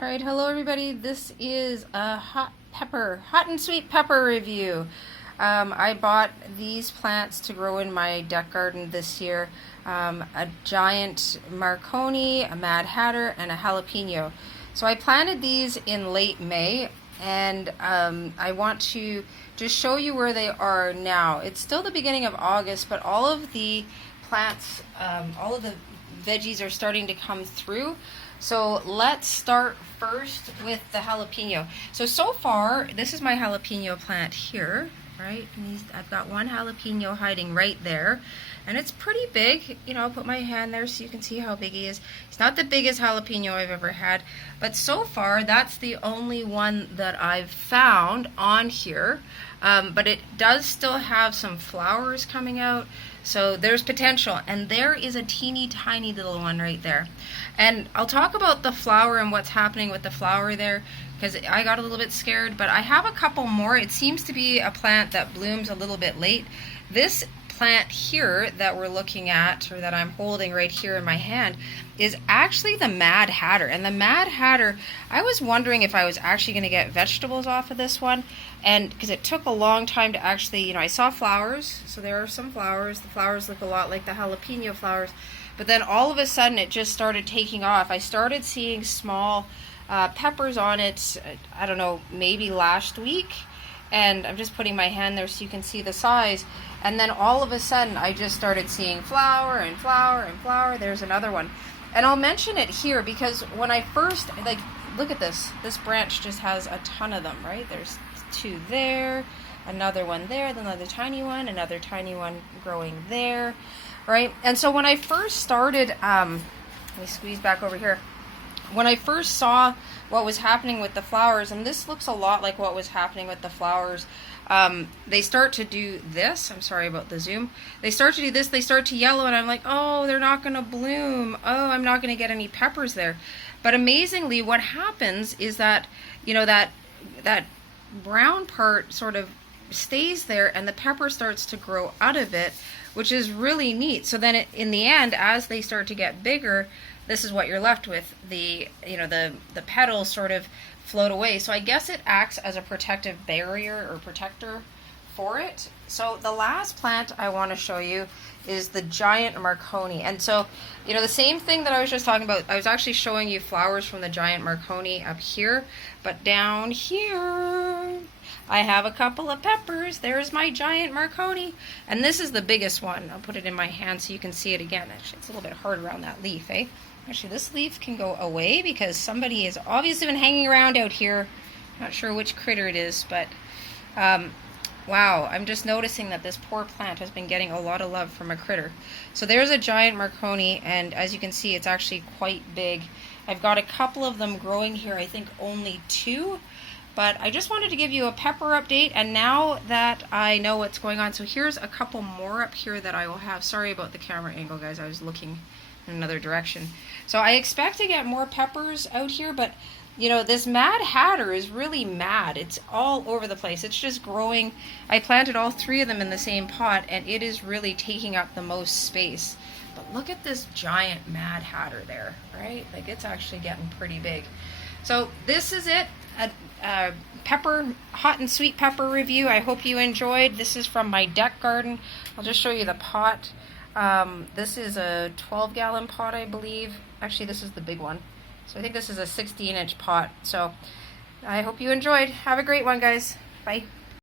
All right, hello everybody. This is a hot and sweet pepper review. I bought these plants to grow in my deck garden this year. A giant Marconi, a Mad Hatter, and a jalapeno. So I planted these in late May, and I want to just show you where they are now. It's still the beginning of August, but all of the plants, all of the veggies are starting to come through. So let's start first with the jalapeno. So far, this is my jalapeno plant here, right? And I've got one jalapeno hiding right there. And it's pretty big. You know, I'll put my hand there so you can see how big he is. He's not the biggest jalapeno I've ever had. But so far, that's the only one that I've found on here. But it does still have some flowers coming out. So there's potential. And there is a teeny tiny little one right there. And I'll talk about the flower and what's happening with the flower there, because I got a little bit scared, but I have a couple more. It seems to be a plant that blooms a little bit late. This plant here that we're looking at, or that I'm holding right here in my hand, is actually the Mad Hatter. And the Mad Hatter, I was wondering if I was actually going to get vegetables off of this one, and because it took a long time to actually, you know, I saw flowers, so there are some flowers. The flowers look a lot like the jalapeno flowers. But then all of a sudden it just started taking off. I started seeing small peppers on it, I don't know, maybe last week. And I'm just putting my hand there so you can see the size. And then all of a sudden I just started seeing flower and flower and flower. There's another one. And I'll mention it here because when I first, like, look at this. This branch just has a ton of them, right? There's two there, another one there, then another tiny one growing there. Right, and so when I first started, let me squeeze back over here. When I first saw what was happening with the flowers, and this looks a lot like what was happening with the flowers, they start to do this. I'm sorry about the zoom. They start to do this. They start to yellow, and I'm like, oh, they're not going to bloom. Oh, I'm not going to get any peppers there. But amazingly, what happens is that, you know, that brown part sort of stays there, and the pepper starts to grow out of it, which is really neat. So then in the end, as they start to get bigger, this is what you're left with. The petals sort of float away. So I guess it acts as a protective barrier or protector for it. So the last plant I want to show you is the giant Marconi. And so, you know, the same thing that I was just talking about, I was actually showing you flowers from the giant Marconi up here, but down here I have a couple of peppers. There's my giant Marconi. And this is the biggest one. I'll put it in my hand so you can see it again. Actually, it's a little bit hard around that leaf, eh? Actually, this leaf can go away because somebody has obviously been hanging around out here. Not sure which critter it is, but wow, I'm just noticing that this poor plant has been getting a lot of love from a critter. So there's a giant Marconi, and as you can see, it's actually quite big. I've got a couple of them growing here, I think only two. But I just wanted to give you a pepper update, and now that I know what's going on, so here's a couple more up here that I will have. Sorry about the camera angle, guys. I was looking in another direction. So I expect to get more peppers out here, but you know, this Mad Hatter is really mad. It's all over the place. It's just growing. I planted all three of them in the same pot, and it is really taking up the most space. But look at this giant Mad Hatter there, right? Like, it's actually getting pretty big. So this is it. A hot and sweet pepper review. I hope you enjoyed. This is from my deck garden. I'll just show you the pot. This is a 12-gallon pot, I believe. Actually, this is the big one. So I think this is a 16-inch pot. So I hope you enjoyed. Have a great one, guys. Bye.